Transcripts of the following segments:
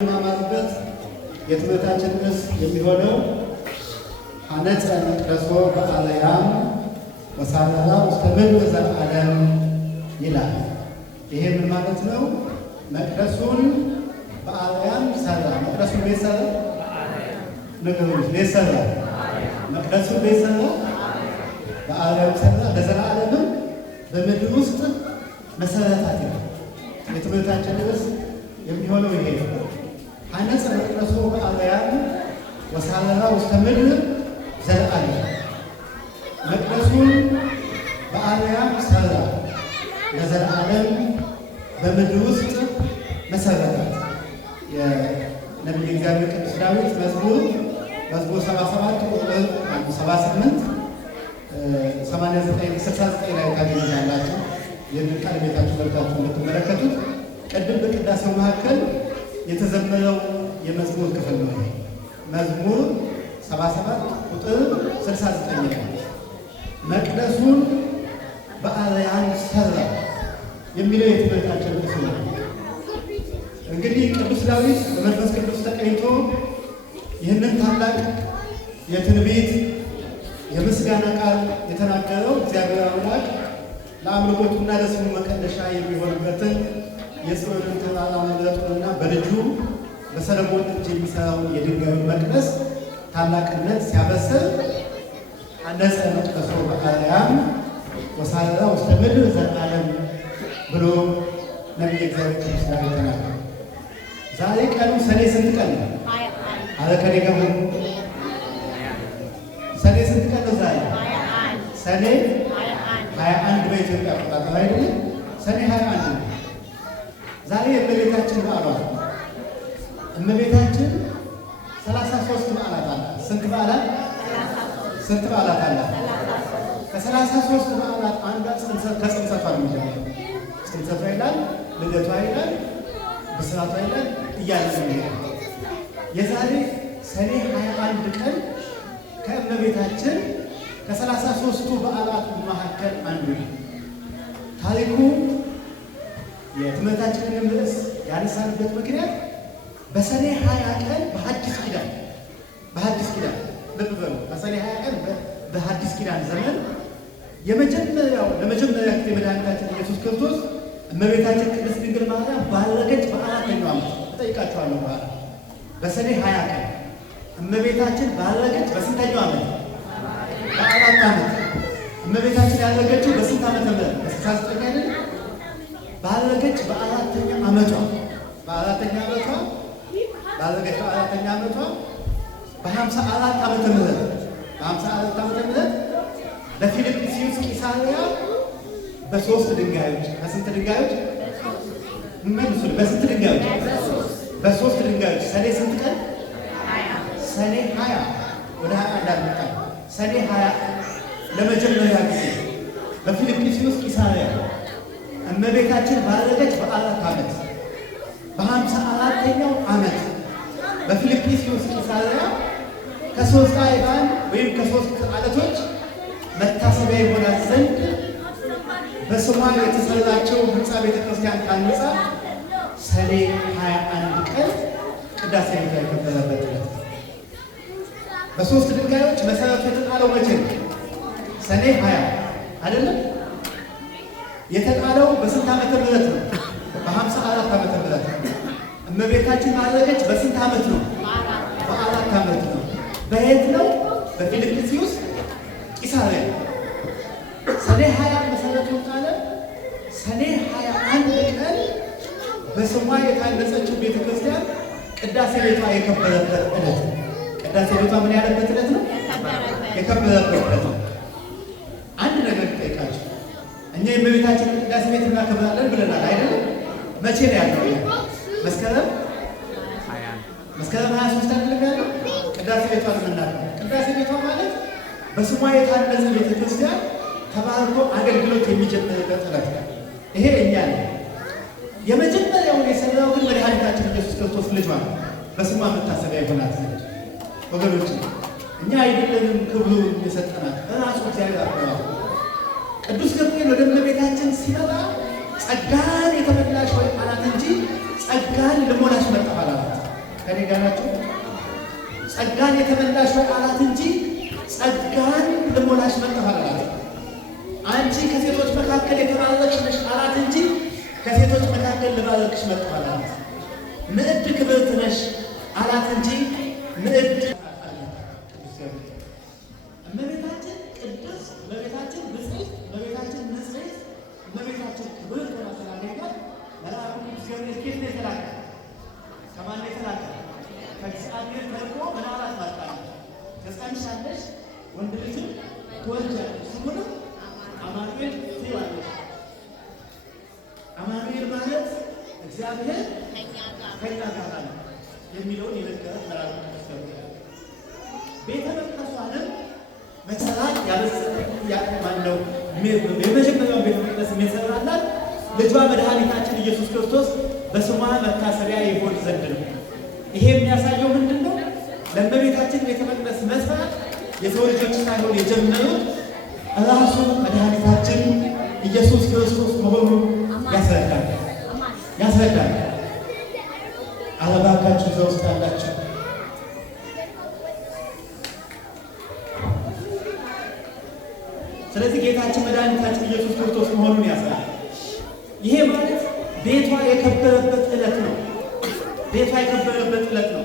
ማማርበት የትምህርታችን ርዕስ የሚሆነው ሐነጸ መቅደሶ በአለያም ወሳነራ ውስተ ምድር ዘላለም ይላል። ይሄ ምን ማለት ነው? መቅደሱን በአለያም ሰራ። መቅደሱን ቤት ሰራ። ነገሮች ቤት ሰራ። መቅደሱን ቤት ሰራ፣ በአለያም ሰራ። ለዘላለምም በምድር ውስጥ መሰረታት ነው። የትምህርታችን ርዕስ የሚሆነው ይሄ ነው። ሐነጸ መቅደሶ በአለያም ወሳነራ ውስተ ምድር ዘላለም። መቅደሱን በአለያም ሰራ፣ ለዘላለም በምድር ውስጥ መሰረታት። የነቢየ እግዚአብሔር ቅዱስ ዳዊት መዝሙር 77 ቁጥር 78 89 69 ላይ ታገኛላችሁ። ይህንን ቃል ቤታችሁ ገብታችሁ እንድትመለከቱት ቅድም በቅዳሴው መካከል የተዘመረው የመዝሙር ክፍል ነው። መዝሙር 77 ቁጥር 69 ነው። መቅደሱን በአለያም ሰራ የሚለው የትምህርታችን ርዕስ ነው። እንግዲህ ቅዱስ ዳዊት በመንፈስ ቅዱስ ተቀኝቶ ይህንን ታላቅ የትንቢት የምስጋና ቃል የተናገረው እግዚአብሔር አምላክ ለአምልኮቱና ለስሙ መቀደሻ የሚሆንበትን የጽዮንን ተራራ መምረጡንና በልጁ በሰለሞን እጅ የሚሰራውን የድንጋዩን መቅደስ ታላቅነት ሲያበስር ሐነጸ መቅደሶ በአለያም ወሳነራ ውስተ ምድር ዘላለም ብሎ ነቢየ እግዚአብሔር ቅዱስ ዳዊት ተናገረ። ዛሬ ቀኑ ሰኔ ስንት ቀን ነው? አረ ከኔ ጋር ሰኔ ስንት ቀን ነው ዛሬ? ሰኔ 21 በኢትዮጵያ አቆጣጠር አይደለም? ሰኔ 21 ነው። ዛሬ የእመቤታችን በዓሏ ነው። እመቤታችን 33 በዓላት አላት። ስንት በዓላት? ስንት በዓላት አላት? ከ33 በዓላት አንዷ ከጽንሰቷ ነው የሚጀምረው። ጽንሰቷ ይላል፣ ልደቷ ይላል፣ ብስራቷ ይላል እያለ ነው የሚሄደው። የዛሬ ሰኔ 21 ቀን ከእመቤታችን ከ33ቱ በዓላት መካከል አንዱ ነው። ታሪኩ የትምህርታችንን ርዕስ ያነሳንበት ምክንያት በሰኔ 20 ቀን በሐዲስ ኪዳን ልብ በሉ። በሰኔ 20 ቀን በሐዲስ ኪዳን ዘመን ለመጀመሪያ ጊዜ መድኃኒታችን ኢየሱስ ክርስቶስ እመቤታችን ቅድስት ድንግል ማርያም ባረገች በአራተኛው ዓመት እጠይቃችኋለሁ። በሰኔ 20 ቀን እመቤታችን ባረገች በስንተኛው ዓመት? በ4 ዓመት። እመቤታችን ያረገችው በስንት ዓመተ ምህረት? በ69 አይደል? ባረገች በአራተኛ ዓመቷ በ54 ዓመተ ምህረት ለፊልጵስዩስ ቂሳርያ በሶስት ድንጋዮች በስንት ድንጋዮች? በስንት ድንጋዮች? በሶስት ድንጋዮች። ሰኔ ስንት ቀን? ሰኔ 20 ወደ 21 እንዳልመጣ ሰኔ 20 ለመጀመሪያ ጊዜ በፊልጵስዩስ ቂሳርያ እመቤታችን ባረገች በ4 ዓመት በ54ኛው ዓመት በፊልጵስዩስ ቂሳርያ ከሶስት አይባን ወይም ከሶስት ዓለቶች መታሰቢያ ይሆናት ዘንድ በስሟ የተሰራቸው ሕንፃ ቤተክርስቲያን ታንጻ ሰኔ 21 ቀን ቅዳሴ ቤቷ የከበረበት ዕለት። በሶስት ድንጋዮች መሰረቱ የተጣለው መቼ ነው? ሰኔ 20 አይደለም? የተጣለው በስንት ዓመተ ምህረት ነው? በ54 ዓመተ ምህረት። እመቤታችን ማረገች በስንት ዓመት ነው? በ4 ዓመት ነው። በየት ነው? በፊልጵስዩስ ቂሳርያ። ሰኔ 20 መሰረቱ ጣለ። ሰኔ 21 ቀን በስሟ የታነጸችው ቤተክርስቲያን ቅዳሴ ቤቷ የከበረበት ዕለት። ቅዳሴ ቤቷ ምን ያለበት ዕለት ነው? የከበረበት ዕለት ነው። አንድ ነገር ልጠይቃችሁ። እኛ የእመቤታችን ቅዳሴ ቤት እናከብራለን ብለናል አይደለም? መቼ ነው ያለው? መስከረም 23 አይደለም ያለው? ቅዳሴ ቤቷ ለምናከብረው ቅዳሴ ቤቷ ማለት በስሟ የታነጸ ቤተክርስቲያን ተባርኮ አገልግሎት የሚጀምርበት ዕለት ነው። ይሄ እኛ ነው። የመጀመሪያውን የሰራው ግን መድኃኒታችን ኢየሱስ ክርስቶስ ልጇ ነው። በስሟ መታሰቢያ ይሆናት ዘንድ ወገኖች፣ እኛ አይደለንም ክብሩ የሰጠናት ራሱ እግዚአብሔር አባቱ። ቅዱስ ገብርኤል ወደ እመቤታችን ሲመጣ ጸጋን የተመላሽ ወይ አላት እንጂ ጸጋን ልሞላሽ መጣ አላት። ከኔ ጋር ናችሁ? ጸጋን የተመላሽ አላት እንጂ ጸጋን ልሞላሽ መጣሁ አላት። አንቺ ከሴቶች መካከል የተባረክሽ ነሽ አላት እንጂ ከሴቶች መካከል ልባረክሽ መጣሁ አላት። ምዕድ ክብርት ነሽ አላት እንጂ ምዕድ እመቤታችን ቅድስት፣ እመቤታችን ብፅዕት፣ እመቤታችን ንጽሕት፣ እመቤታችን ክብርት ሆና ስላገኛት መልአኩ ቅዱስ ገብርኤል ከየት ነው የተላከ? ከማን ነው የተላከ? ከእግዚአብሔር ተልኮ ምን አላት? መጣች። ትጸንሻለሽ፣ ወንድ ልጅም ትወልጃለሽ፣ ስሙንም አማኑኤል ትይዋለሽ። አማኑኤል ማለት እግዚአብሔር ከእኛ ጋር ነው የሚለውን የነገራት መልአኩ ቅዱስ ገብርኤል። ቤተ መቅደሷንም መሰራት ማነው? የመጀመሪያውን ቤተ መቅደስ የሚሰራላት ልጇ መድኃኒታችን ኢየሱስ ክርስቶስ በስሟ መታሰቢያ ይሆን ዘንድ ነው። ይሄ የሚያሳየው ምንድን ነው? ለእመቤታችን ቤተ መቅደስ መስራት የሰው ልጆች ሳይሆን የጀመሩት ራሱ መድኃኒታችን ኢየሱስ ክርስቶስ መሆኑን ያስረዳል። አለባካችሁ እዛ ውስጥ አላችሁ። ስለዚህ ጌታችን መድኃኒታችን ኢየሱስ ክርስቶስ መሆኑን ያስረዳል። ይሄ ማለት ቤቷ የከበረበት ዕለት ነው። ቤቷ የከበረበት ዕለት ነው።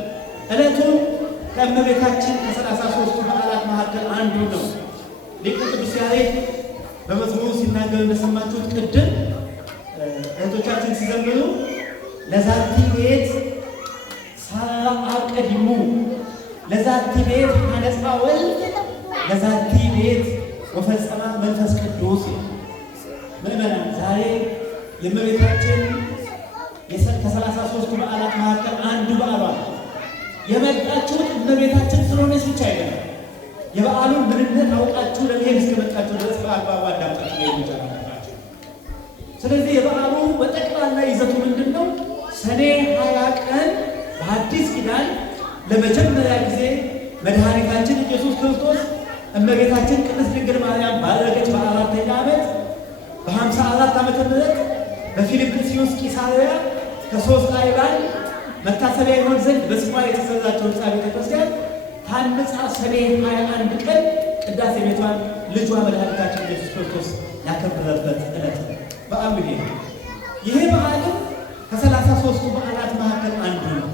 ዕለቱም ከእመቤታችን ከ33ቱ በዓላት መካከል አንዱ ነው። ሊቁ ቅዱስ ያሬድ በመዝሙሩ ሲናገር እንደሰማችሁት ቅድም እህቶቻችን ሲዘምሩ ለዛቲ ቤት ሳራ አቀዲሙ፣ ለዛቲ ቤት አነጻ ወልድ፣ ለዛቲ ቤት ወፈጸማ መንፈስ ቅዱስ። ምእመናን ዛሬ የእመቤታችን ከ33ቱ በዓላት መካከል አንዱ በዓሏ ነው። የመጣችሁት እመቤታችን ስለሆነች ብቻ አይደለም። የበዓሉን ምንነት አውቃችሁ ለመሄድ እስከመጣችሁ ድረስ በአግባቡ አዳምጣችሁ ላይ ይቻላልባችሁ። ስለዚህ የበዓሉ በጠቅላላ ይዘቱ ምንድን ነው? ሰኔ 20 ቀን በአዲስ ኪዳን ለመጀመሪያ ጊዜ መድኃኒታችን ኢየሱስ ክርስቶስ እመቤታችን ቅድስት ድንግል ማርያም ባረገች በ4ኛ ዓመት በ54 ዓመተ ምህረት በፊልጵስዩስ ቂሳርያ ከ3 አይባን መታሰቢያ ይሆን ዘንድ በስሟ የተሰራቸው ሕንፃ ቤተ ክርስቲያን ታንጻ ሰኔ 21 ቀን ቅዳሴ ቤቷን ልጇ መድኃኒታችን ኢየሱስ ክርስቶስ ያከበረበት ዕለት በዓሉ ይሄ ነው። ይሄ በዓልም ከ33ቱ በዓላት መካከል አንዱ ነው።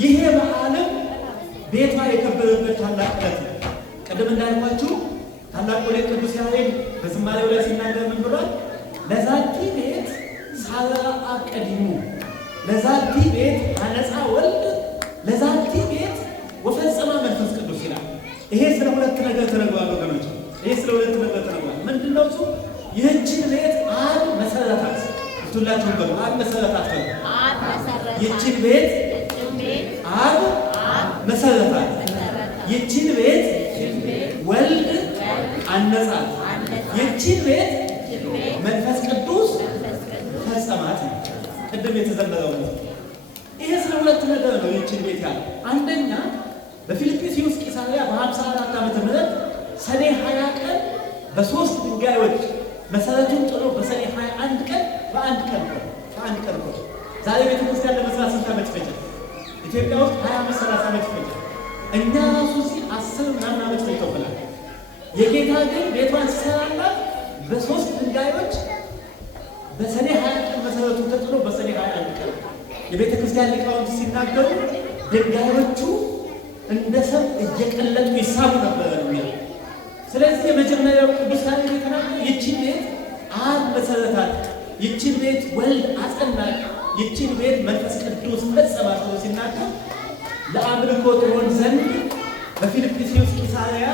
ይሄ በዓልም ቤቷ የከበረበት ታላቅ ዕለት ነው። ቅድም እንዳልኳችሁ ታላቁ ሊቅ ቅዱስ ያሬድ በዝማሬው ላይ ሲናገር ምን ብሏል? ለዛቲ ቤት ሳራ አቀዲሙ፣ ለዛቲ ቤት አነጻ ወልድ፣ ለዛቲ ቤት ወፈጸማ መንፈስ ቅዱስ ይላል። ይሄ ስለ ሁለት ነገር ተነግሯል ወገኖች። ይሄ ስለ ሁለት ነገር ተነግሯል። ምንድነው እሱ? ይህችን ቤት አብ መሰረታት። ሁላችሁም በሉ አብ መሰረታት በሉ። ይህችን ቤት አብ መሰረታት። ይህችን ቤት ወልድ አነጻት። ይህችን ቤት መንፈስ ቅዱስ ፈጸማት። ቅድም የተዘመረው ነው። ይሄ ስለ ሁለት ነገር ነው ይህችን ቤት ያለው። አንደኛ በፊልጵስዩስ ቂሳርያ በ54 ዓመተ ምህረት ሰኔ 20 ቀን በ3 ድንጋዮች መሰረቱን ጥሎ በሰኔ 21 ቀን በአንድ ቀን ነው። ዛሬ ቤተክርስቲያን ለመስራት ስንት ዓመት ፈጀ? ኢትዮጵያ ውስጥ 20 ዓመት 30 ዓመት ፈጀ። እኛ ራሱ እዚህ 10 ምናምን ዓመት ፈጅቶብናል። የጌታ ግን ቤቷን ሲሰራላት በ3 ድንጋዮች በሰኔ 20 ቀን መሰረቱ ተጥሎ በሰኔ 21 ቀን የቤተ ክርስቲያን ሊቃውንት ሲናገሩ ድንጋዮቹ እንደ ሰም እየቀለጡ ይሳቡ ነበር የሚለው። ስለዚህ የመጀመሪያው ቅዱስ ያሬድ የተናገረው ይህችን ቤት አብ መሰረታት፣ ይህችን ቤት ወልድ አጸናት፣ ይህችን ቤት መንፈስ ቅዱስ ፈጸማት ብሎ ሲናገር ለአምልኮ ትሆን ዘንድ በፊልጵስዩስ ቂሳርያ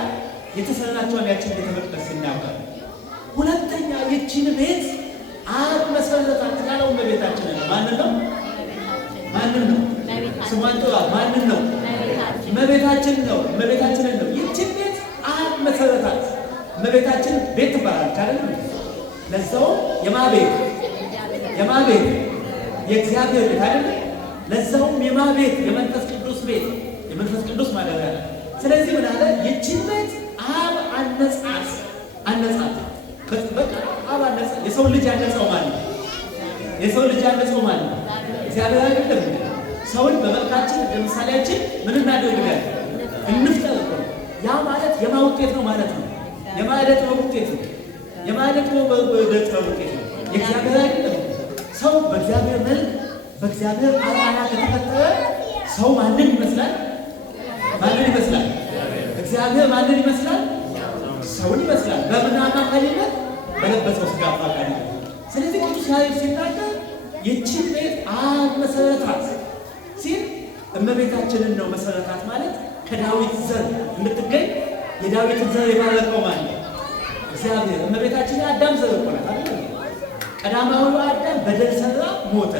የተሰራቸውን ያችን ቤተ መቅደስ ሲናገር፣ ሁለተኛ ይህችን ቤት አብ መሰረታት ያለው እመቤታችን ነው። ማንን ነው? ስሟን ጥራ። ማንን ነው? እመቤታችን ነው። እመቤታችንን ነው። ይህችን ቤት አብ መሰረታት። እመቤታችን ቤት ትባላለች አይደል? ለዛውም የማቤት የእግዚአብሔር ቤት አይደል? ለዛውም የማቤት የመንፈስ ቅዱስ ቤት፣ የመንፈስ ቅዱስ ማደሪያ። ስለዚህ ምን አለ? ይህችን ቤት አብ አነጻት። በቃ አብ አነጻት። የሰው ልጅ ያነጻው ማለት ነው። የሰው ልጅ ያነጻው ማለት ነው እግዚአብሔር አይደለም። ሰውን በመልካችን ለምሳሌያችን ምን እናደርጋለን? እንፍጠር። ያ ማለት የማውጤት ነው ማለት ነው። የማዕደ ጥበብ ውጤት ነው። የማዕደ ጥበብ ውጤት ነው። የእግዚአብሔር አይደለም። ሰው በእግዚአብሔር መልክ በእግዚአብሔር አርአያ ከተፈጠረ ሰው ማንን ይመስላል? ማንን ይመስላል? እግዚአብሔር ማንን ይመስላል? ሰውን ይመስላል። በምን አማካኝነት? በለበሰው ሥጋ አማካኝነት። ስለዚህ ቅዱስ ያሬድ ሲናገር ይህችን ቤት አብ መሰረታት ሲል እመቤታችንን ነው መሰረታት ማለት ከዳዊት ዘር የምትገኝ የዳዊትን ዘር የባረከው ማለት እግዚአብሔር። እመቤታችን የአዳም ዘር እኮ ናት አይደል? ቀዳማዊው አዳም በደል ሰራ፣ ሞተ።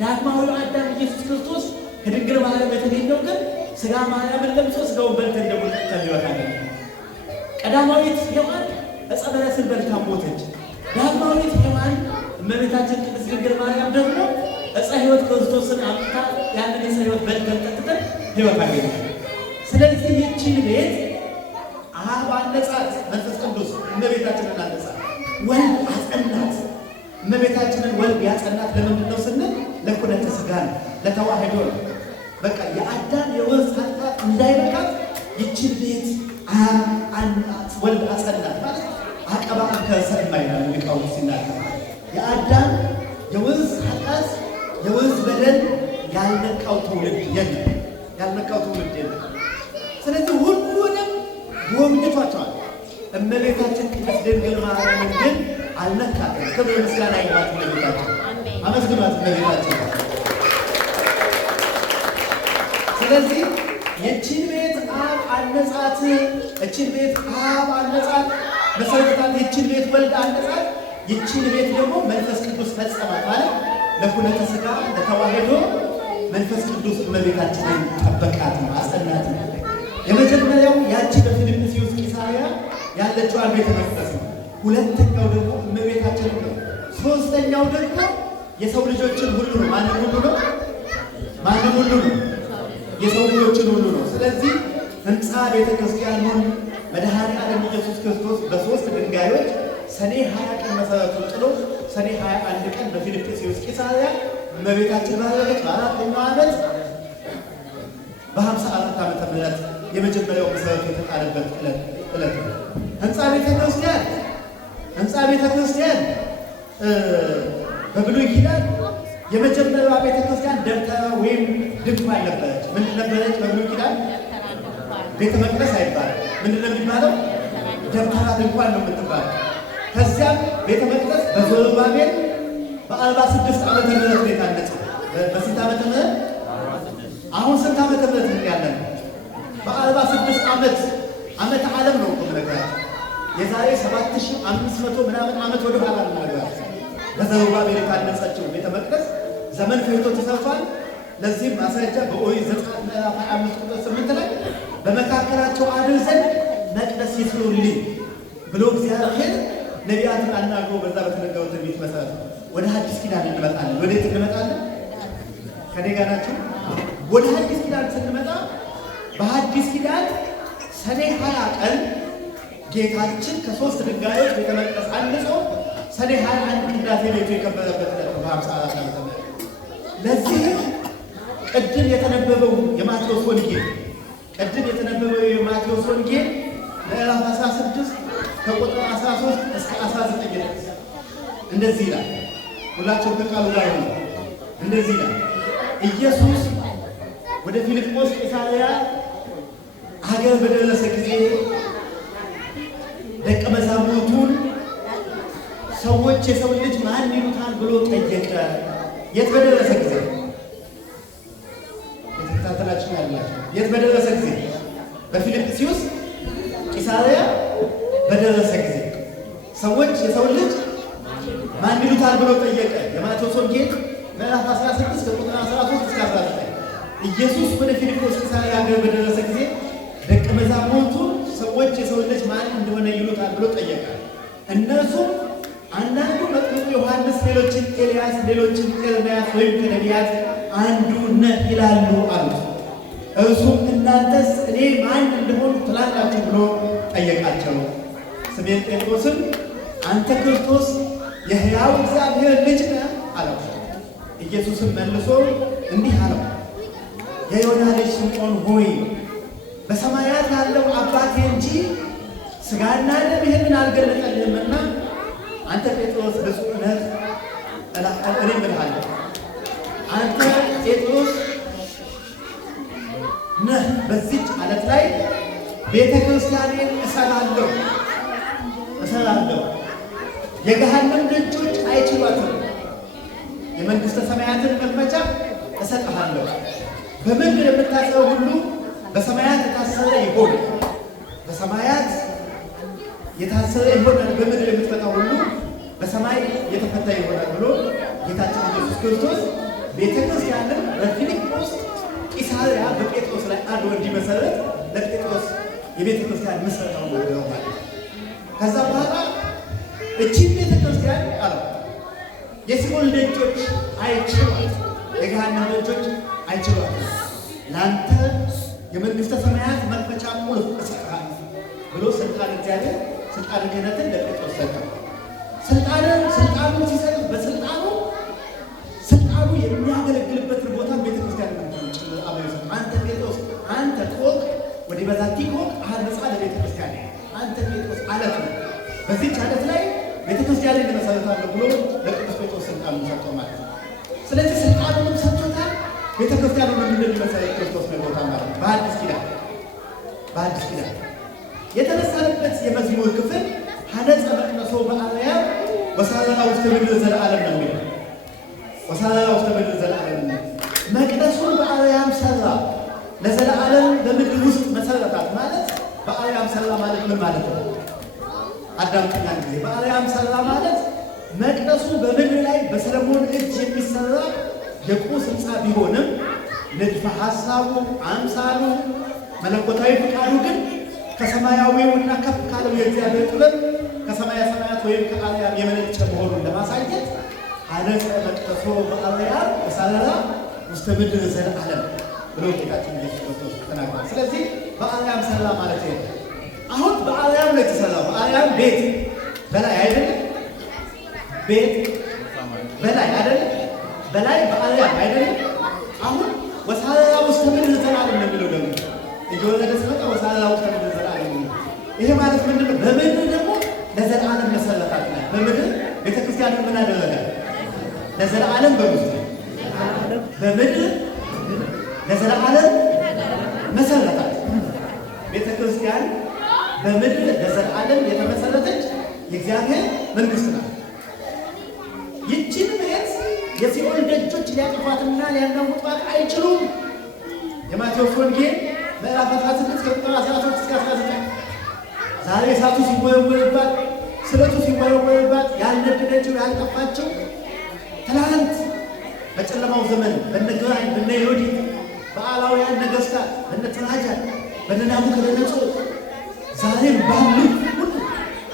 ዳግማዊው አዳም ኢየሱስ ክርስቶስ ከድንግል ማርያም የተገኘው ግን ሥጋ ማርያምን ለብሶ ሥጋውን በልተን ደግሞ ሕይወት አገኘ። ቀዳማዊት ሔዋን ዕፀ በለስን በልታ ሞተች። ዳግማዊት ሔዋን እመቤታችን ቅድስት ድንግል ማርያም ደግሞ ዕፀ ሕይወት ክርስቶስን አምጥታ ያንን ዕፀ ሕይወት በልተን ጠጥተን ሕይወት አገኘ። ስለዚህ ይህችን ቤት አብ አነጻት፣ መንፈስ ቅዱስ እመቤታችንን አነጻት፣ ወልድ አጸናት። እመቤታችንን ወልድ ያጸናት ለምንድን ነው ስንል ለኩነተ ሥጋ ነው፣ ለተዋህዶ ነው። በቃ የአዳም የወርስ ኃጢአት እንዳይበቃት ይህችን ቤት አብ አነጻት፣ ወልድ አጸናት ማለት አቀባ ከሰማ ይላል ሊቃውንት ሲናገሩ። የአዳም የወርስ ኃጢአት የወርስ በደል ያልነቃው ትውልድ የለም፣ ያልነቃው ትውልድ የለም። ስለዚህ ሁሉንም ጎብኝቷቸዋል። እመቤታችን ቅድስት ድንግል ማርያምን ግን አልነካትም። ክብር ምስጋና ይግባት እመቤታችን። አመስግኗት እመቤታችን። ስለዚህ የቺን ቤት አብ አነጻት፣ እቺን ቤት አብ አነጻት፣ መሰረታት። የቺን ቤት ወልድ አነጻት፣ ይቺን ቤት ደግሞ መንፈስ ቅዱስ ፈጸማት ማለት ለኩነተ ሥጋ ለተዋህዶ መንፈስ ቅዱስ እመቤታችንን ጠበቃት ነው፣ አጸናት ነው። የመጀመሪያው ያቺ በፊልጵስዩስ ቂሳርያ ያለችዋን ቤተ መቅደስ ነው። ሁለተኛው ደግሞ እመቤታችንን ነው። ሶስተኛው ደግሞ የሰው ልጆችን ሁሉ ነው። ማንም ሁሉ ነው። ማንም ሁሉ ነው። የሰው ልጆችን ሁሉ ነው። ስለዚህ ሕንፃ ቤተ ክርስቲያኑን መድኃኔዓለም ኢየሱስ ክርስቶስ በ3 ድንጋዮች ሰኔ 20 ቀን መሰረቱን ጥሎ ሰኔ 21 ቀን በፊልጵስዩስ ቂሳርያ እመቤታችን ባረከች። በ4ኛው ዓመት በ54 ዓመተ ምህረት የመጀመሪያው መሰረቱ የተጣለበት ዕለት ነው። ሕንፃ ቤተ ክርስቲያን በብሉይ ኪዳን የመጀመሪያዋ ቤተ ክርስቲያን ደብተራ ወይም ድንኳን ነበረች። ምንድን ነበረች? በብሉይ ኪዳን ቤተ መቅደስ አይባልም። ምንድን ነው የሚባለው? ደብተራ ድንኳን ነው የምትባለው። ከዚያም ቤተ መቅደስ በዘሩባቤል በ46 ዓመተ ምህረት ነው የታነጸው። በስንት ዓመተ ምህረት? አሁን ስንት ዓመተ ምህረት ነው ያለን? በ46 ዓመተ ዓለም ነው እኮ የምነግራችሁ። የዛሬ 7500 ምናምን ዓመት ወደ ኋላ ነው የምነግራችሁ። በዘሩባቤል የታነጸችው ቤተ መቅደስ ዘመን ፈጅቶ ተሰርቷል። ለዚህም ማስረጃ በኦሪት ዘጸአት ምዕራፍ 25 ቁጥር 8 ላይ በመካከላቸው አድር ዘንድ መቅደስ ይስሩልኝ ብሎ እግዚአብሔር ነቢያትን አናግሮ በዛ በተነገረው ትንቢት መሰረት ወደ ሐዲስ ኪዳን እንመጣለን። ወዴት እንመጣለን? ከኔ ጋር ናችሁ? ወደ ሐዲስ ኪዳን ስንመጣ በሐዲስ ኪዳን ሰኔ 20 ቀን ጌታችን ከ3 ድንጋዮች ቤተ መቅደስ አንጾ ሰኔ 21 ቅዳሴ ቤቱ የከበረበት ዕለት ነው። በ54 ዓመተ ምህረት ለዚህ ቅድም የተነበበው የማቴዎስ ወንጌል ምዕራፍ 16 ከቁጥር 13 እስከ 19 ድረስ እንደዚህ ይላል። ሁላችሁም ከቃሉ ጋር ነው። እንደዚህ ይላል። ኢየሱስ ወደ ፊልጶስ ቂሳርያ ሀገር በደረሰ ጊዜ ደቀ መዛሙርቱን ሰዎች የሰው ልጅ ማን ይሉታል ብሎ ጠየቀ። የት በደረሰ ጊዜ? የተከታተላችሁ ያላችሁ የት በደረሰ ጊዜ? በፊልጵስዩስ ቂሳርያ በደረሰ ጊዜ ሰዎች የሰው ልጅ ማን ይሉታል ብሎ ጠየቀ። የማቴዎስ ወንጌል ምዕራፍ 16 ከቁጥር 13 እስከ 19 ኢየሱስ ወደ ፊልጶስ ቂሳርያ ሀገር በደረሰ ጊዜ ደቀ መዛሙርቱ ሰዎች የሰው ልጅ ማን እንደሆነ ይሉታል ብሎ ጠየቀ። እነርሱም አንዳንዱ መጥምቁ ዮሐንስ፣ ሌሎችን ኤልያስ፣ ሌሎችን ኤርምያስ ወይም ከነቢያት አንዱ ነህ ይላሉ አሉት። እርሱም እናንተስ እኔ ማን እንደሆኑ ትላላችሁ ብሎ ጠየቃቸው። ስምዖን ጴጥሮስም አንተ ክርስቶስ የሕያው እግዚአብሔር ልጅ ነህ አለው። ኢየሱስም መልሶ እንዲህ አለው፣ የዮና ልጅ ስምዖን ሆይ በሰማያት ያለው አባቴ እንጂ ሥጋና ደም ይህንን አልገለጠልህምና አንተ ጴጥሮስ ብፁዕ ነህ እኔም እልሃለሁ። አንተ ጴጥሮስ ነህ፣ በዚች ዓለት ላይ ቤተ ክርስቲያኔን እሰራለሁ። የገሃነም ደጆች አይችሏትም። የመንግሥተ ሰማያትን መክፈቻ እሰጥሃለሁ። በምድር የምታስረው ሁሉ በሰማያት የታሰረ ይሆን፣ በሰማያት የታሰረ ይሆናል። በምድር የምትፈታው ሁሉ በሰማይ የተፈታ ይሆናል ብሎ ጌታችን ኢየሱስ ክርስቶስ ቤተ ክርስቲያንን በፊልጵos ቂሳርያ በጴጥሮስ ላይ አድሮ እንዲመሰረት ለጴጥሮስ የቤተ ክርስቲያን ምስረታው ነው ማለት። ከዛ በኋላ እቺን ቤተ ክርስቲያን አለ የሲኦል ደጆች አይችሏት፣ የገሃነም ደጆች አይችሏት፣ ለአንተ የመንግሥተ ሰማያት መክፈቻ ቁልፍ እሰጥሃለሁ ብሎ ስልጣን እግዚአብሔር ስልጣን ክህነትን ለጴጥሮስ ሰጠው። ስልጣኑ ሲሰጥ በስልጣኑ የሚያገለግልበትን ቦታ ቤተ ክርስቲያን አንተ ጴጥሮስ አንተ ቆቅ ወደ በዛቲ ቆቅ አሐንጻ ለቤተ ክርስቲያን አንተ ጴጥሮስ አለት ነው፣ በዚህች አለት ላይ ቤተ ክርስቲያንን እመሰርታለሁ ብሎ ለቅዱስ ጴጥሮስ ስልጣኑን ሰጠው ማለት ነው። ስለዚህ ስልጣኑንም ሰጥቶታል። ቤተ ክርስቲያኑን እንደሚመሰረት ክርስቶስ ነው ማለት ነው። በአዲስ ኪዳን የተነሳንበት የመዝሙር ክፍል ሀነጸ መቅደሶ በአርያም ወሳረራ ውስተ ምድር ዘለዓለም ነው የሚለው። ወሳረራ ውስተ ምድር ዘለዓለም ነው። መቅደሱን በአርያም ሰራ፣ ለዘለዓለም በምድር ውስጥ መሰረታት ማለት በአርያም ሰራ ማለት ምን ማለት ነው? አዳምጠኛ ጊዜ በአርያም ሰራ ማለት መቅደሱ በምድር ላይ በሰለሞን እጅ የሚሰራ የቁስ ሕንፃ ቢሆንም ንድፈ ሐሳቡ አምሳሉ መለኮታዊ ፍቃዱ ግን ከሰማያዊውና ከፍ ካለው የእግዚአብሔር ጥበብ ከሰማያ ሰማያት ወይም ከአርያም የመነጨ መሆኑን ለማሳየት ሀነጸ መቅደሶ በአርያም ወሳረራ ውስተ ምድር ዘለዓለም ብሎ ጌታችን ኢየሱስ ክርስቶስ ተናግሯል። ስለዚህ በአርያም ሰራ ማለት ነው። አሁን በአርያም ነው የተሰራው። በአርያም ቤት በላይ አይደለም፣ ቤት በላይ አይደለም፣ በላይ በአርያም አይደለም። አሁን ወሳረራ ውስተ ምድር ዘለዓለም ነው የሚለው ደግሞ እየወረደ ሲመጣ ወሳረራ ውስተ ምድር ዘለዓለም ነው። ይሄ ማለት ምንድን ነው? በምድር ደግሞ ለዘለዓለም መሰረታት ነው። በምድር ቤተክርስቲያን ምን አደረገ? ለዘለዓለም በውስጥ በምድር ለዘለዓለም መሰረታት። ቤተክርስቲያን በምድር ለዘለዓለም የተመሰረተች የእግዚአብሔር መንግስት ናት። ይህችን ቤት የሲኦል ደጆች ሊያጠፏትና ሊያናውጧት አይችሉም። የማቴዎስ ወንጌል ምዕራፍ 16 ከቁጥር 13 እስከ 19 ዛሬ እሳቱ ሲወረወርባት ስለቱ ሲወረወርባት ያልነደደችው ያልጠፋችው ትናንት በጨለማው ዘመን በነ ግራኝ በነ ሄሮድስ በአላውያን ነገሥታት በነ ትራጃን በነ ናቡከደነፆር ዛሬም ባሉት ሁሉ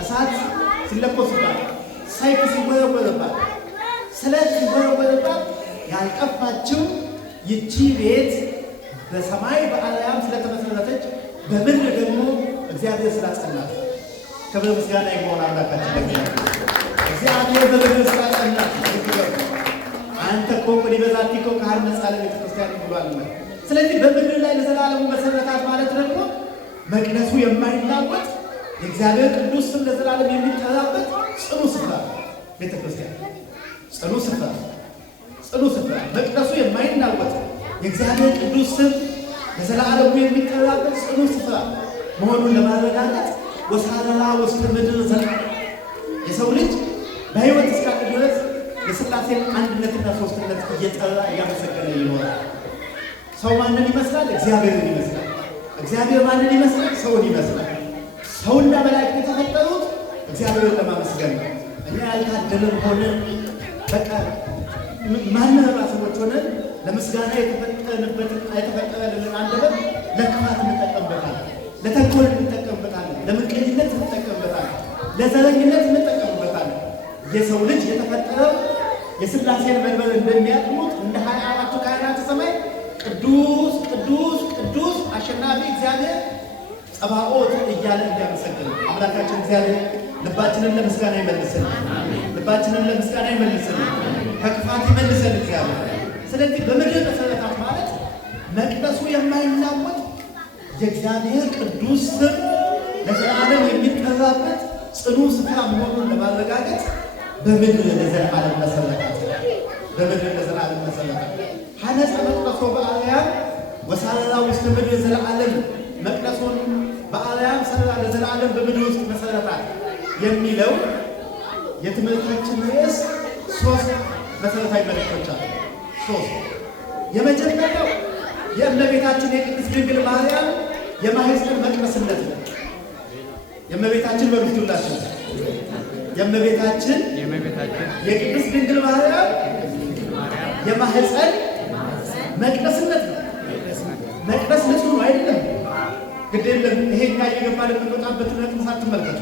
እሳት ሲለኮስባት ሰይፍ ሲወረወርባት ስለት ሲወረወርባት ያልጠፋችው ይቺ ቤት በሰማይ በአርያም ስለተመሰረተች በምድር ደግሞ እግዚአብሔር ስላጸናት ክብር ምስጋና ይሁን አምላካችን ለእግዚአብሔር። እግዚአብሔር በምድር ስላጸናት አንተ ኮ ሊበዛቲ ኮ ከሀነጻ ለቤተ ክርስቲያን ብሏልና። ስለዚህ በምድር ላይ ለዘላለሙ መሰረታት ማለት ደግሞ መቅደሱ የማይናወጥ የእግዚአብሔር ቅዱስ ስም ለዘላለም የሚጠራበት ጽኑ ስፍራ ቤተ ክርስቲያን ጽኑ ስፍራ መቅደሱ የማይናወጥ የእግዚአብሔር ቅዱስ ስም ለዘላለሙ የሚጠራበት ጽኑ ስፍራ መሆኑን ለማረጋገጥ ወሳረራ ውስተ ምድር ዘለዓለም የሰው ልጅ በሕይወት እስካለ ድረስ የሥላሴን አንድነትና ሦስትነት እየጠራ እያመሰገነ ይኖራል። ሰው ማንን ይመስላል? እግዚአብሔርን ይመስላል። እግዚአብሔር ማንን ይመስላል? ሰውን ይመስላል። ሰውና መላእክት የተፈጠሩት እግዚአብሔርን ለማመስገን ነው። እኛ ያልታደልን ሆነን በቃ ማንረባ ሰዎች ሆነን ለምስጋና የተፈጠረልን አንደበት ለክፋት እንጠቀምበታለን፣ ለተንኮል እንጠቀምበታለን፣ ለምቀኝነት እንጠቀምበታለን፣ ለዘረኝነት እንጠቀምበታለን። የሰው ልጅ የተፈጠረው የሥላሴን መንበር እንደሚያጥኑት እንደ 24ቱ ካህናተ ሰማይ ቅዱስ ቅዱስ ቅዱስ አሸናፊ እግዚአብሔር ጸባኦት እያለ እንዲያመሰግን አምላካችን እግዚአብሔር ልባችንን ለምስጋና ይመልስልን፣ ልባችንን ለምስጋና ይመልስልን፣ ከክፋት ይመልሰን እግዚአብሔር። ስለዚህ በምድር መሰረታት ማለት መቅደሱ የማይናወጥ የእግዚአብሔር ቅዱስ ስም ለዘላለም የሚጠራበት ጽኑ ስፍራ መሆኑን ለማረጋገጥ በምድር ለዘላለም መሰረታት። በምድር ለዘላለም መሰረታት። ሐነጸ መቅደሶ በአርያም ወሳረራ ውስጥ ምድር ዘላለም መቅደሱን በአርያም ሰራ ለዘላለም በምድር ውስጥ መሰረታት የሚለው የትምህርታችን ርዕስ ሶስት መሰረታዊ መልእክቶች አሉ። ሶስት የመጀመሪያው የእመቤታችን የቅድስት ድንግል ማርያም የማኅፀን መቅደስነት ነው። የእመቤታችን በሩቱላችን የእመቤታችን የቅድስት ድንግል ማርያም የማኅፀን መቅደስነት ነው። መቅደስ ንጹህ ነው አይደለም? ግድ የለም። ይሄኛ እየገባን የምንወጣበት መቅደስ አትመልከቱ።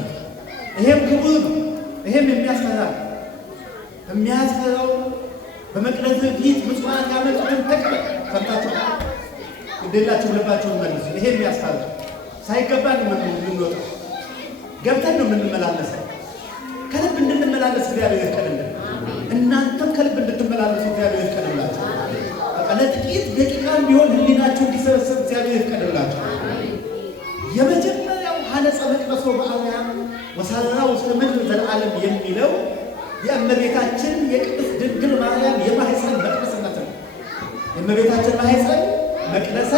ይሄም ክቡር ነው። ይሄም የሚያስፈራው በመቅደስ ፊት ምጽዋት ያመጡትን ተቀበል ሰምታችሁ ግዴላችሁ ልባችሁን መልሱ። ይሄ የሚያስፈራ ሳይገባን የምንወጣው ገብተን ነው የምንመላለሰው። ከልብ እንድንመላለስ እግዚአብሔር ይፍቀድልን። እናንተም ከልብ እንድትመላለሱ እግዚአብሔር ይፍቀድላችሁ። ለጥቂት ደቂቃም ቢሆን ህሊናችሁ እንዲሰበሰብ እግዚአብሔር ይፍቀድላችሁ። የመጀመሪያው ሐነጸ መቅደሶ በአርያም ወሳረራ ውስተ ምድር ዘላለም የሚለው የእመቤታችን የቅድስት ድንግል ማርያም የማኅፀን መቅደስነት ነው። የእመቤታችን ማኅፀን መቅደሰ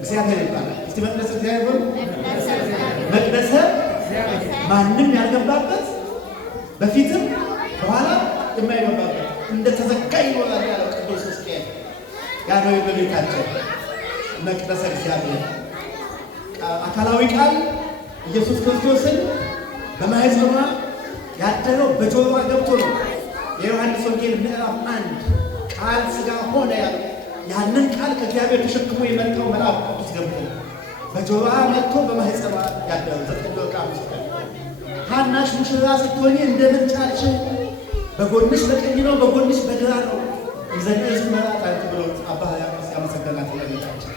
እግዚአብሔር ይባላል። እስቲ መቅደሰ እግዚአብሔር መቅደሰ ማንም ያልገባበት በፊትም በኋላ የማይገባበት እንደተዘጋ ይኖራል ያለው ቅዱስ ሕዝቅኤል ያለው የእመቤታችን መቅደሰ እግዚአብሔር አካላዊ ቃል ኢየሱስ ክርስቶስን በማኅፀኗ ያደረው በጆሮዋ ገብቶ ነው። የዮሐንስ ወንጌል ምዕራፍ 1 ቃል ሥጋ ሆነ ያለው ያንን ቃል ከእግዚአብሔር ተሸክሞ የመጣው መልአክ ቅዱስ ገብርኤል በጆሮዋ መጥቶ በማኅፀኗ ያደረው 9 ወር ከ5 ቀን። ታናሽ ሙሽራ ስትሆኚ እንደ ምርጫሽ በጎንሽ በቀኝ ነው፣ በጎንሽ በግራ ነው ይዘነሽ መራጣት ብሎ አባ ሕርያቆስ ያመሰገናት እመቤታችን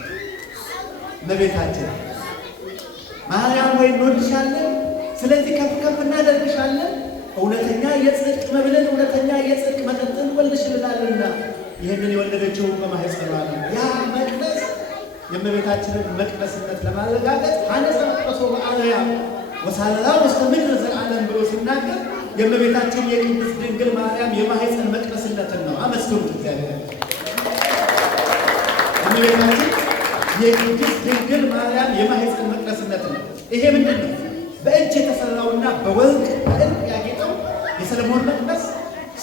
እመቤታችን ማርያም ወይ እንወድሻለን፣ ስለዚህ ከፍ ከፍ እናደርግሻለን፣ እውነተኛ የጽድቅ መብልን እውነተኛ የጽድቅ መጠጥን ወልድሽልናልና ይህንን የወለደችው በማኅፀኗ ነው። ያ መቅደስ የእመቤታችንን መቅደስነት ለማረጋገጥ ሐነጸ መቅደሶ በአርያም ወሳረራ ውስተ ምድር ዘላለም ብሎ ሲናገር የእመቤታችን የቅድስት ድንግል ማርያም የማኅፀን መቅደስነትን ነው። አመስግኑት እግዚአብሔር። የእመቤታችን የቅድስት ድንግል ማርያም የማኅፀን መቅደስነትን ነው። ይሄ ምንድን ነው? በእጅ የተሰራውና በወርቅ በዕንቁ ያጌጠው የሰለሞን መቅደስ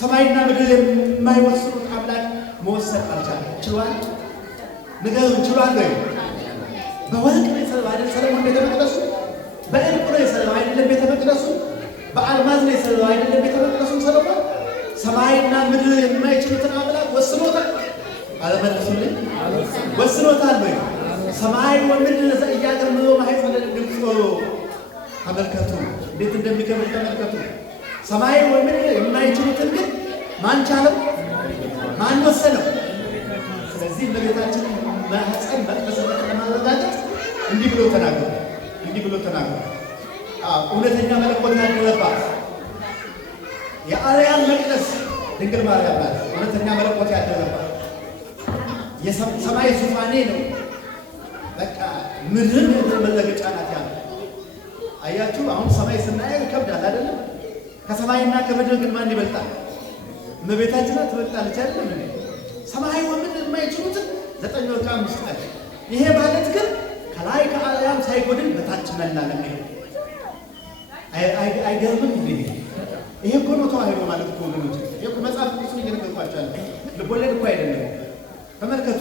ሰማይና ምድር የማይወስኑት አምላክ መወሰን አልቻለም። ችሏል? ንገሩን፣ ችሏል ወይ? በወርቅ ነው የሰራው አይደል? ሰለሞን ቤተ መቅደሱ በዕንቁ ነው የሰራው አይደለም? ቤተ መቅደሱ በአልማዝ ነው የሰራው አይደለም? ቤተ መቅደሱ ሰለሞን ሰማይና ምድር የማይችሉትን አምላክ ወስኖታል። አለመለሱልኝ? ወስኖታል ወይ? ሰማይ ወምድር ዘኢያገምሮ ማኅፀነ ድንግል ጾሮ ተመልከቱ፣ እንዴት እንደሚከብር ተመልከቱ። ሰማይ ወምድር የማይችሉትን ግን ማን ቻለው? ማን ወሰነው? ስለዚህ እመቤታችን ማኅፀን መቅደስነት ለማረጋገጥ እንዲህ ብሎ ተናገሩ። እውነተኛ መለኮት ያደረባት የአርያም መቅደስ ድንግል ማርያም ናት። እውነተኛ መለኮት ያደረባት የሰማይ ዙፋኔ ነው። በቃ ምድርን መረገጫ ናት ያለ አያችሁ። አሁን ሰማይ ስናየው ይከብዳል አይደለም? ከሰማይና ከምድር ግን ማን ይበልጣል? እመቤታችን ትበልጣለች አይደለም? ሰማይ ወምድር የማይችሉትን 9 ወር ከ5 ቀን። ይሄ ማለት ግን ከላይ ከአርያም ሳይጎድል በታች መላ ለሚለው አይገርምም? ይሄ እኮ ነው ተዋሕዶ ማለት እኮ ወገኖች። ይሄ እኮ መጽሐፍ ቅዱስን እየነገርኳቸዋለሁ፣ ልቦለድ እኮ አይደለም። ተመልከቱ፣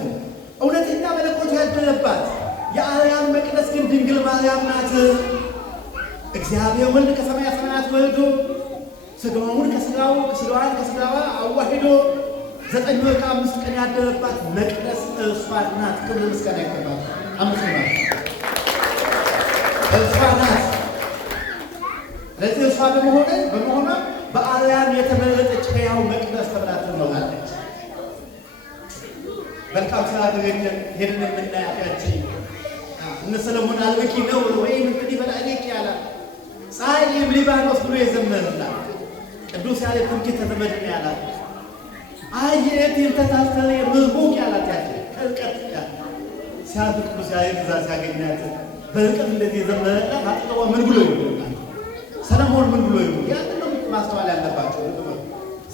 እውነተኛ መለኮት ያደረባት የአርያም መቅደስ ግን ድንግል ማርያም ናት። እግዚአብሔር ወልድ ከሰማያ ሰማያት ወልዶ ሥጋውን ከሥጋው ሥጋዋን ከሥጋዋ አዋሂዶ 9 ወር ከ5 ቀን ያደረባት መቅደስ እርሷ ናት። ክብር ምስጋና ይገባል። አመስግናት። እርሷ ናት። ለዚህ እርሷ በመሆኗ በአርያም የተመረጠች ሕያው መቅደስ ተብላ ትኖራለች። መልካም ሥራ ሄደን የምናያት ያቺ እነ ሰለሞን አልበኪ ነው ወይም እንግዲህ በላይክ ያላ ፀሐይም ሊባኖስ ብሎ የዘመረላት ቅዱስ ያለ ትምክህተ ተዘመድን ያላት አየት የተታሰረ ምርሙቅ ያላት ያቺ ከርቀት ሲያድቅ ሲያየት እዛ ሲያገኛት በርቀት እንደዚህ የዘመረላት አጥቅዋ ምን ብሎ ይሆናል? ሰለሞን ምን ብሎ ይሆናል? ያንን ነው ማስተዋል ያለባቸው።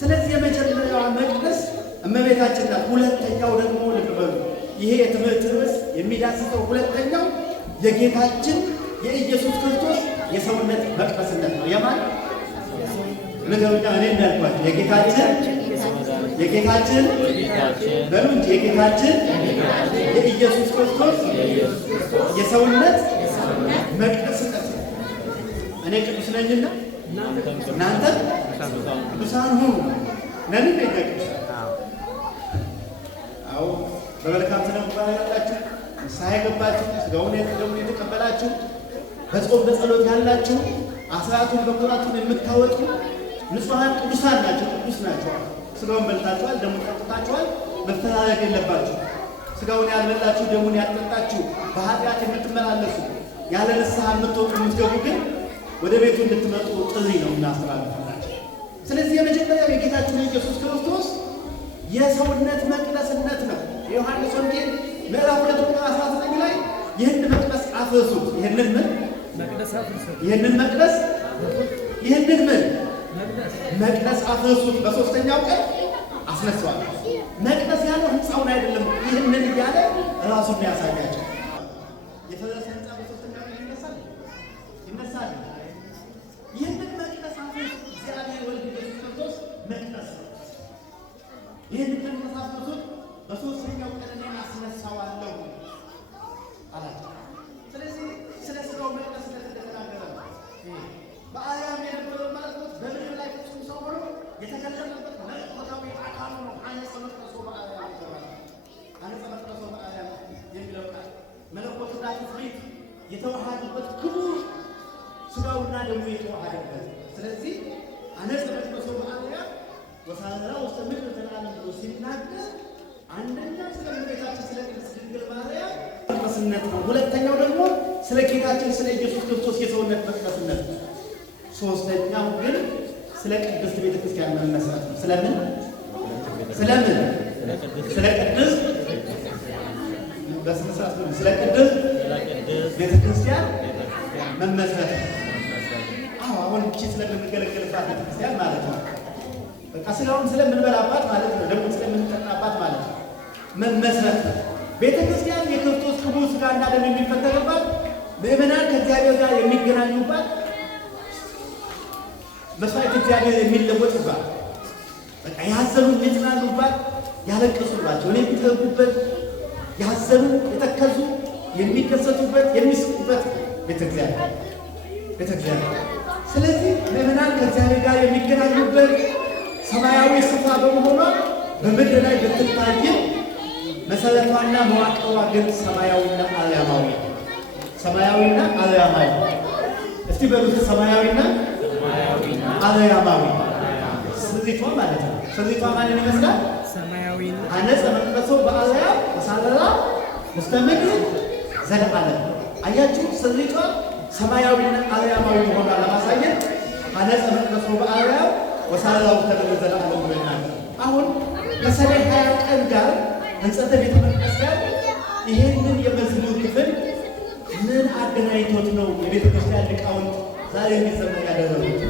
ስለዚህ የመጀመሪያዋ መቅደስ እመቤታችን ናት። ሁለተኛው ደግሞ ልብ በሉ፣ ይሄ የትምህርት ርዕስ የሚዳስሰው ሁለተኛው የጌታችን የኢየሱስ ክርስቶስ የሰውነት መቅደስነት ነው። የማን ነገሩኛ? እኔ እንዳልኳቸው የጌታችን በሉ እንጂ የጌታችን የኢየሱስ ክርስቶስ የሰውነት መቅደስነት። እኔ ቅዱስ ነኝና እናንተ ቅዱሳን ሁኑ ነን። እንደኛ ቅዱሳን አዎ፣ በመልካም ስነ ምግባር ያላችሁ፣ ንስሐ የገባችሁ፣ ሥጋውን ደሙን የተቀበላችሁ፣ በጾም በጸሎት ያላችሁ፣ አስራቱን በኩራቱን የምታወጡ ንጹሐን ቅዱሳን ናቸው። ቅዱስ ናቸው። ሥጋውን በልታችኋል፣ ደሙን ጠጥታችኋል። መተላለፍ የለባችሁ። ሥጋውን ያልበላችሁ ደሙን ያልጠጣችሁ በኃጢአት የምትመላለሱ ያለ ንስሐ የምትወጡ የምትገቡ ግን ወደ ቤቱ እንድትመጡ ጥሪ ነው እናስተላልፋላችሁ። ስለዚህ የመጀመሪያው የጌታችን የኢየሱስ ክርስቶስ የሰውነት መቅደስነት ነው። የዮሐንስ ወንጌል ምዕራፍ 2 ቁጥር 19 ላይ ይህን መቅደስ አፍርሱት፣ ይህንን መቅደስ አፍርሱት፣ በሦስተኛው ቀን አስነሳዋለሁ። መቅደስ ያለው ሕንፃውን አይደለም፣ ይህንን እያለ ራሱን ያሳያቸው። የፈረሰ ሕንፃ በሦስተኛው ቀን ይነሳል። ይህንን መቅደስ አፍርሱት፣ እግዚአብሔር ወልድ ኢየሱስ ክርስቶስ መቅደስ ነው። ይህንን መቅደስ አፍርሱት፣ በሦስተኛው ቀን እኔ አስነሳዋለሁ አላቸው። ስለዚህ ስለ ሥጋው መቅደስ እንደተናገረ ነው። በአርያም የነበረው መለኮት በምድር ላይ ፍጹም ሰው ሆኖ የተገለጠበት መለኮታዊ አካሉ ነው። አነጸ መቅደሶ በአርያም ይባላል። አነጸ መቅደሶ በአርያም የሚለው ቃል መለኮትና ትስብእት የተዋሃዱበት ክቡር ሥጋውና ደሙ የተዋሃደበት። ስለዚህ አነጸ መቅደሶ በአርያም ወሳራ ውስጥ ምድር ተላለም ብሎ ሲናገር አንደኛ ስለ እመቤታችን ስለ ቅድስት ድንግል ማርያም መቅደስነት ነው። ሁለተኛው ደግሞ ስለ ጌታችን ስለ ኢየሱስ ክርስቶስ የሰውነት መቅደስነት ነው። ሶስተኛው ግን ስለ ቅድስት ቤተ ክርስቲያን መመስረት ነው። ስለምን ስለ ቅድስት በስነስርዓት ነው። ስለ ቅድስት ቤተ ክርስቲያን መመስረት ነው። አሁን እቺ ስለምንገለገልባት ቤተ ክርስቲያን ማለት ነው። በቃ ሥጋውን ስለምንበላባት ማለት ነው። ደግሞ ስለምንጠጣባት ማለት ነው። መመስረት ነው። ቤተ ክርስቲያን የክርስቶስ ክቡር ሥጋና ደም የሚፈተትባት፣ ምእመናን ከእግዚአብሔር ጋር የሚገናኙባት፣ መስዋዕት እግዚአብሔር የሚለወጥባት፣ በቃ ያዘኑ የሚጽናኑባት፣ ያለቀሱባቸው የሚተጉበት፣ ያዘኑ የተከዙ የሚደሰቱበት፣ የሚስቁበት ቤተ እግዚአብሔር። ስለዚህ ምእመናን ከእግዚአብሔር ጋር የሚገናኙበት ሰማያዊ ስፍራ በመሆኗ በምድር ላይ ብትታይም መሰረቷና መዋቅሯ ግን ሰማያዊና አርያማዊ። እስቲ በሉት ሰማያዊና አርያማዊ ስሪቷ ማለት ነው። ስሪቷ ማንን ይመስላል? አነጸ መቅደሶ በአርያም ወሳረራ ውስተ ምድር ዘለዓለም። አያችሁ፣ ስሪቷ ሰማያዊና አርያማዊ መሆኗ ለማሳየት አነጸ መቅደሶ በአርያም ወሳረራ ውስተ ምድር ዘለዓለም ብለናል። አሁን ከሰኔ 20 ቀን ጋር ሕንጸተ ቤተ መቅደስ ጋር ይሄንን የመዝሙር ክፍል ምን አገናኝቶት ነው የቤተ ክርስቲያን ሊቃውንት ዛሬ እንዲዘመር ያደረጉት?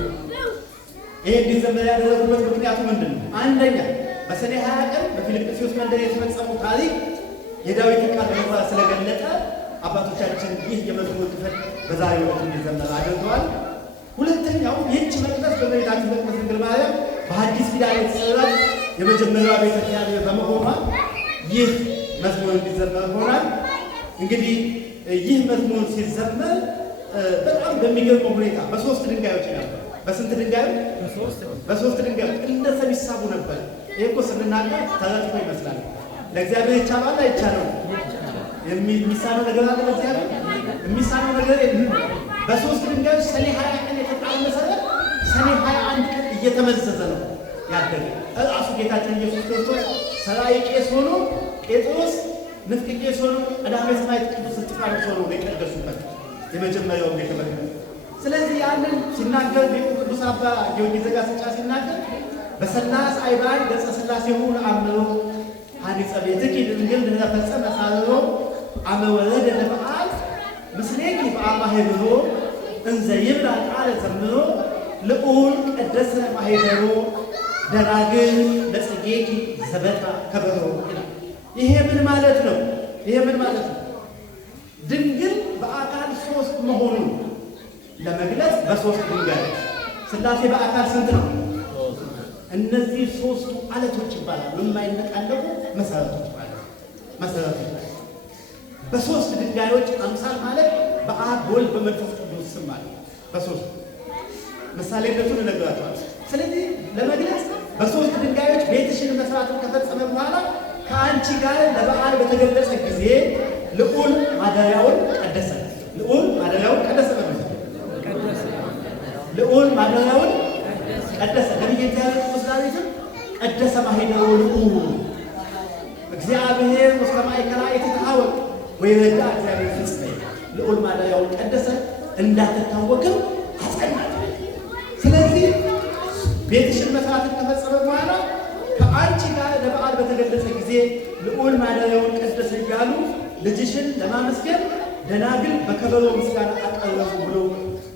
ይሄ እንዲዘመር ያደረጉበት ምክንያቱ ምንድን ነው? አንደኛ በሰኔ 20 ቀን በፊልጵስዩስ መንደር የተፈጸመው ታሪክ የዳዊትን ቃል በመግባት ስለገለጠ አባቶቻችን ይህ የመዝሙር ክፍል በዛሬው ዕለት እንዲዘመር አድርገዋል። ሁለተኛው ይህች መቅደስ በእመቤታችን በቅድስት ድንግል ማርያም በሐዲስ ኪዳን የተሰራች የመጀመሪያዋ ቤተ ክርስቲያን በመሆኗ ይህ መዝሙር እንዲዘመር ሆኗል። እንግዲህ ይህ መዝሙር ሲዘመር በጣም በሚገርመው ሁኔታ በሶስት ድንጋዮች ነበር። በስንት ድንጋዮች? በሶስት ድንጋዮች እንደ ሰም ይሳቡ ነበር። ይህ እኮ ስንናገር ተረጥቶ ይመስላል። ለእግዚአብሔር ይቻላል አይቻለው? የሚሳነው ነገር አለ? ለእግዚአብሔር የሚሳነው ነገር በሶስት ድንጋዮች ሰኔ 20 ቀን የተጣለ መሰረት ሰኔ 21 ቀን እየተመዘዘ ነው ያደገ። እራሱ ጌታችን ኢየሱስ ክርስቶስ ሰራይ ቄስ ሆኖ ጴጥሮስ ንፍቅ ቄስ ሆኖ ቀዳማዊ ሰማዕት ቅዱስ እስጢፋኖስ ሆኖ የቀደሱበት የመጀመሪያው ቤተ መቅደስ። ስለዚህ ያንን ሲናገር ሊቁ ቅዱስ አባ ጊዮርጊስ ዘጋስጫ ሲናገር በሰላስ አይባል ገጸ ሥላሴሁ ለአምሮ ሐኒጸ ቤትኪ ድንግል ለፈጸመ ሳልሮ አመ ወረደ ለበዓል ምስሌኪ በአማህብሮ እንዘ ይብላ ቃለ ዘምሮ ልዑል ቀደሰ ማሄደሮ ደናግል ለጽጌኪ ዘበጣ ከበሮ ይላል። ይሄ ምን ማለት ነው? ድንግል በአካል ሶስት መሆኑን ለመግለጽ በሶስት ድንጋይ ሥላሴ በአካል ስንት ነው? እነዚህ ሶስቱ አለቶች ይባላሉ። የማይነቃነቁ መሰረቶች ማለት መሰረቶች በሶስት ድንጋዮች አምሳል ማለት በአብ በወልድ በመንፈስ ቅዱስ ስም ማለት በሶስት ምሳሌነቱን እነግራቸዋለሁ። ስለዚህ ለመግለጽ በሶስት ድንጋዮች ቤትሽን መስራቱን ከፈጸመ በኋላ ከአንቺ ጋር ለበዓል በተገለጸ ጊዜ ልዑል ማደሪያውን ቀደሰ። ልዑል ማደሪያውን ቀደሰ። ልዑል ማደሪያውን ቀደሰ። ነቢየ እግዚአብሔር ቅዱስ ዳዊትም ቀደሰ ማሄደሮ ልዑል እግዚአብሔር ውስተ ማእከላ ይትታወቅ ወይረዳ እግዚአብሔር ፍጽሜ። ልዑል ማደሪያውን ቀደሰ፣ እንዳትታወቅም አጸናት። ስለዚህ ቤትሽን መስራትን ከፈጸመ በኋላ ከአንቺ ጋር ለበዓል በተገለጸ ጊዜ ልዑል ማደሪያውን ቀደሰ እያሉ ልጅሽን ለማመስገን ደናግል በከበሮ ምስጋና አቀረቡ ብሎ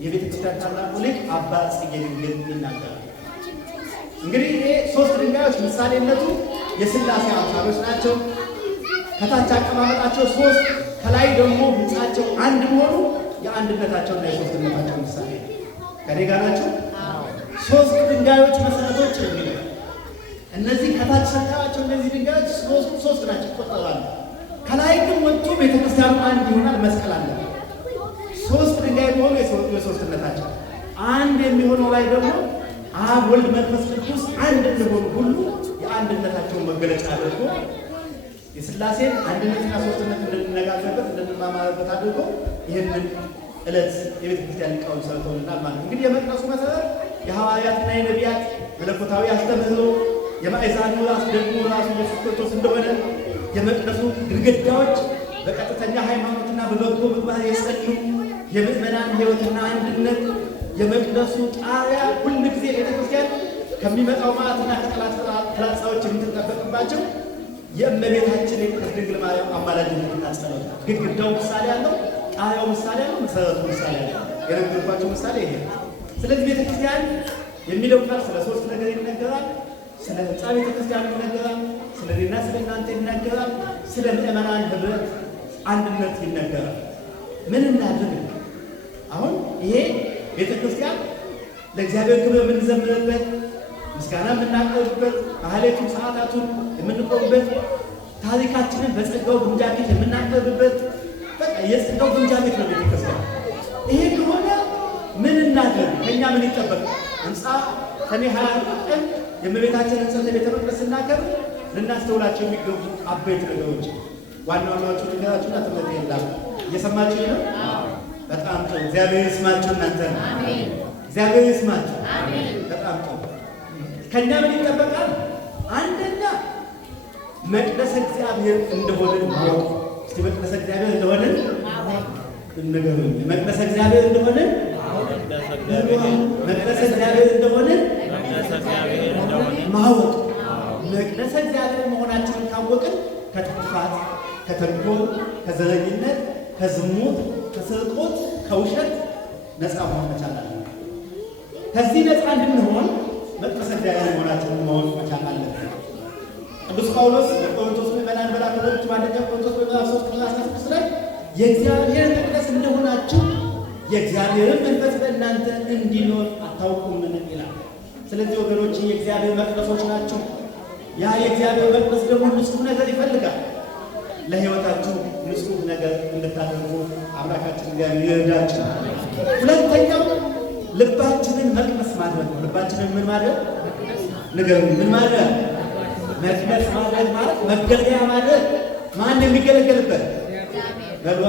የቤተ ክርስቲያን ታላቁ ሊቅ አባ ጽጌ ድንግል ይናገራል። እንግዲህ ይሄ ሶስት ድንጋዮች ምሳሌነቱ የሥላሴ አምሳሎች ናቸው። ከታች አቀማመጣቸው ሶስት፣ ከላይ ደግሞ ህንጻቸው አንድ መሆኑ የአንድነታቸውና የሶስትነታቸው ምሳሌ ነው። ከኔ ጋር ናቸው። ሶስት ድንጋዮች መሰረቶች የሚለው እነዚህ ከታች ሰጣቸው። እነዚህ ድንጋዮች ሶስት ናቸው ይቆጠራሉ። ከላይ ግን ወጥቶ ቤተክርስቲያኑ አንድ ይሆናል። መስቀል አለ። ሶስት ድንጋይ መሆኑ የሶስትነታቸው አንድ የሚሆነው ላይ ደግሞ አብ ወልድ መንፈስ ቅዱስ አንድ እንደሆኑ ሁሉ የአንድነታቸውን መገለጫ አድርጎ የሥላሴን አንድነትና ሶስትነት እንድንነጋገርበት እንድንማማርበት አድርጎ ይህንን ዕለት የቤተ ክርስቲያን ሊቃውንት ሰርተውልናል ማለት ነው። እንግዲህ የመቅደሱ መሰረት የሐዋርያትና የነቢያት መለኮታዊ አስተምህሮ፣ የማዕዛኑ ራስ ደግሞ ራሱ ኢየሱስ ክርስቶስ እንደሆነ፣ የመቅደሱ ግድግዳዎች በቀጥተኛ ሃይማኖትና በበጎ ምግባር የጸኑ፣ የምእመናን ሕይወትና አንድነት፣ የመቅደሱ ጣሪያ ሁል ጊዜ ቤተ ክርስቲያን ከሚመጣው መዓትና ከጠላት ፍላጻዎች የምትጠበቅባቸው የእመቤታችን የቅድስት ድንግል ማርያም አማላጅነትና ጸሎት። ግድግዳው ምሳሌ አለው፣ ጣሪያው ምሳሌ አለው፣ መሰረቱ ምሳሌ አለው። የነገርኳቸው ምሳሌ ይሄ። ስለዚህ ቤተ ክርስቲያን የሚለው ቃል ስለ ሶስት ነገር ይነገራል። ስለ ሕንፃ ቤተ ክርስቲያን ይነገራል፣ ስለ እኔና ስለ እናንተ ይነገራል፣ ስለ ምእመናን ህብረት አንድነት ይነገራል። ምን እናድርግ? አሁን ይሄ ቤተ ክርስቲያን ለእግዚአብሔር ክብር የምንዘምርበት፣ ምስጋና የምናቀርብበት፣ ማህሌቱን ሰዓታቱን የምንቆምበት፣ ታሪካችንን በጸጋው ግምጃ ቤት የምናቀርብበት፣ በቃ የጸጋው ግምጃ ቤት ነው ቤተ ክርስቲያን። ይሄ ከሆነ ምን እናድርግ? ከእኛ ምን ይጠበቃል? ሕንፃ ሰኔ 20 ቀን የእመቤታችንን ሕንጸተ ቤተ መቅደስ ስናከብር ልናስተውላቸው የሚገቡ አበይት ነገሮች ዋና ዋናዎቹ ነገራችሁና ትምህርት የለም። እየሰማችሁ ነው? በጣም ጥሩ። እግዚአብሔር ይስማችሁ። እናንተ እግዚአብሔር ይስማችሁ። በጣም ጥሩ። ከእኛ ምን ይጠበቃል? አንደኛ መቅደሰ እግዚአብሔር እንደሆነ ማወቅ። እስቲ መቅደሰ እግዚአብሔር እንደሆነ ንገሩኝ። መቅደሰ እግዚአብሔር እንደሆነ መቅደሰ እግዚአብሔር እንደሆነ ማወቅ። መቅደሰ እግዚአብሔር መሆናችንን ካወቅን ከጥፋት፣ ከተንኮል፣ ከዘረኝነት፣ ከዝሙት፣ ከስርቆት፣ ከውሸት ነፃ መሆን መቻል አለብን። ከዚህ ነፃ እንድንሆን መቅደሰ እግዚአብሔር መሆናችንን ማወቅ መቻል አለብን። ቅዱስ ጳውሎስ በቆሮንቶስ ምዕመናን በላከበት በአንደኛ ቆሮንቶስ ምዕራፍ 3 ቁጥር 16 ላይ የእግዚአብሔር መቅደስ እንደሆናችሁ የእግዚአብሔርን መንፈስ በእናንተ እንዲኖር አታውቁምን ይላል። ስለዚህ ወገኖች የእግዚአብሔር መቅደሶች ናችሁ። ያ የእግዚአብሔር መቅደስ ደግሞ ንጹሕ ነገር ይፈልጋል። ለሕይወታችሁ ንጹሕ ነገር እንድታደርጉ አምላካችን እግዚአብሔር ይርዳችሁ። ሁለተኛው ልባችንን መቅደስ ማድረግ ነው። ልባችንን ምን ማድረግ? ንገሩኝ። ምን ማድረግ? መቅደስ ማድረግ ማለት መገልገያ ማድረግ። ማን የሚገለገልበት? በሏ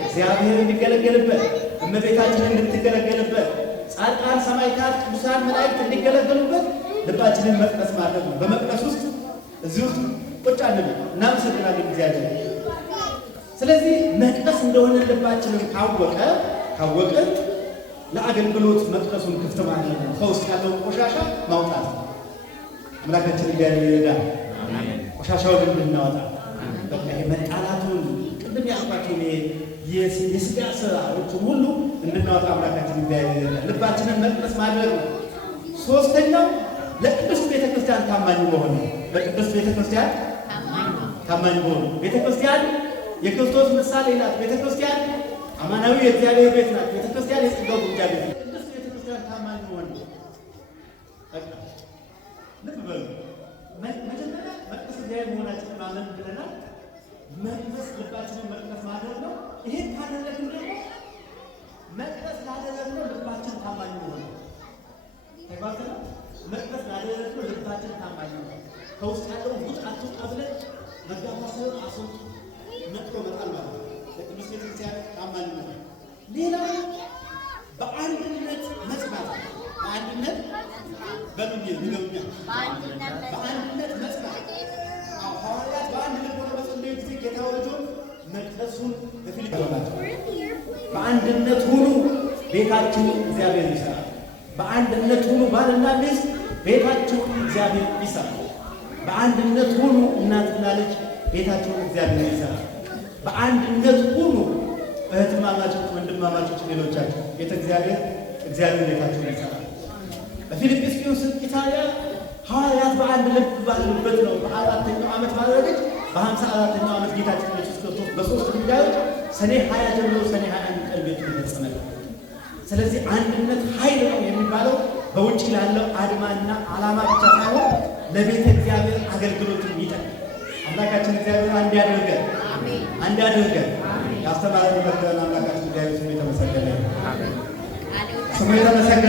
እግዚአብሔር እንዲገለገልበት፣ እመቤታችንን እንድትገለገልበት፣ ጻድቃን ሰማዕታት፣ ቅዱሳን መላእክት እንዲገለገሉበት ልባችንን መቅደስ ማድረግ ነው። በመቅደስ ውስጥ እዚህ ውስጥ ቁጭ አንል እናመሰግናለን እግዚአብሔር። ስለዚህ መቅደስ እንደሆነ ልባችንን ካወቀን ለአገልግሎት መቅደሱን ክፍት ማድረግ ነው። ከውስጥ ያለውን ቆሻሻ ማውጣት ነው። አምላካችን እግዚአብሔር ይረዳል። ቆሻሻውን እንድናወጣ በቃ የመጣላቱን የሚያመጣቸውን የስጋ ስራዎችን ሁሉ እንድናወጣ አምላካችን እግዚአብሔር ልባችንን መቅደስ ማድረግ ነው። ሶስተኛው ለቅድስት ቤተክርስቲያን ታማኝ መሆን ነው። ለቅድስት ቤተክርስቲያን ታማኝ መሆን። ቤተክርስቲያን የክርስቶስ ምሳሌ ናት። ቤተክርስቲያን አማናዊ የእግዚአብሔር ቤት ናት። ቤተክርስቲያን የጸጋው ግምጃ ቤት ናት። ቅድስት ቤተክርስቲያን ታማኝ መሆን ነው። ልብ በሉ። መጀመሪያ መቅደስ እግዚአብሔር መሆናችንን ማመን ብለናል። መቅደስ ልባችንን መቅደስ ማድረግ ነው። ይሄን ካደረግን ደግሞ መቅደስ ላደረግነው ልባችን ታማኝ መሆን ነው። ተግባብተን መቅደስ ላደረግነው ልባችን ታማኝ ነው። ከውስጥ ያለውን ጉጥ አትውጣ ብለን መጋፋሰብ አሶን ነጥሮ መጣል ማለት ነው። ለቅዱስ ቤተክርስቲያን ታማኝ ነው። ሌላው በአንድነት መጽናት፣ በአንድነት በዱንያ ይገውኛ በአንድነት መጽናት። ሐዋርያት በአንድ ልብ ሆነው በጸለዩ ጊዜ ጌታ ወልዶ መቅደሱን በፊልጵስዩስ በአንድነት ሁኑ ቤታችሁን እግዚአብሔር ይሰራል። በአንድነት ሁኑ ባልና ሚስት ቤታችሁን እግዚአብሔር ይሰራል። በአንድነት ሁኑ እናትና ልጅ ቤታችሁን እግዚአብሔር ይሰራል። በአንድነት ሁኑ እህትማማቾች፣ ወንድማማቾች፣ ሌሎቻችሁ ቤተ እግዚአብሔር ቤታችሁን ይሰራል። በፊልጵስዩስ ኢጣሊያ ሐዋርያት በአንድ ልብ ባሉበት ነው በ4ኛው ዓመት ባደረገች በ54ኛው ዓመት ጌታችን ኢየሱስ ክርስቶስ በሶስት ድንጋዮች ሰኔ 20 ጀምሮ ሰኔ 21 ቀን ቤቱ ተፈጸመ። ስለዚህ አንድነት ኃይል ነው የሚባለው በውጭ ላለው አድማና ዓላማ ብቻ ሳይሆን ለቤተ እግዚአብሔር አገልግሎትን ይጠቅማል። አምላካችን እግዚአብሔር አንድ ያድርገን፣ አንድ ያድርገን። ያስተማረን መከረን አምላካችን እግዚአብሔር ስሙ የተመሰገነ ይሁን። ስሙ የተመሰገነ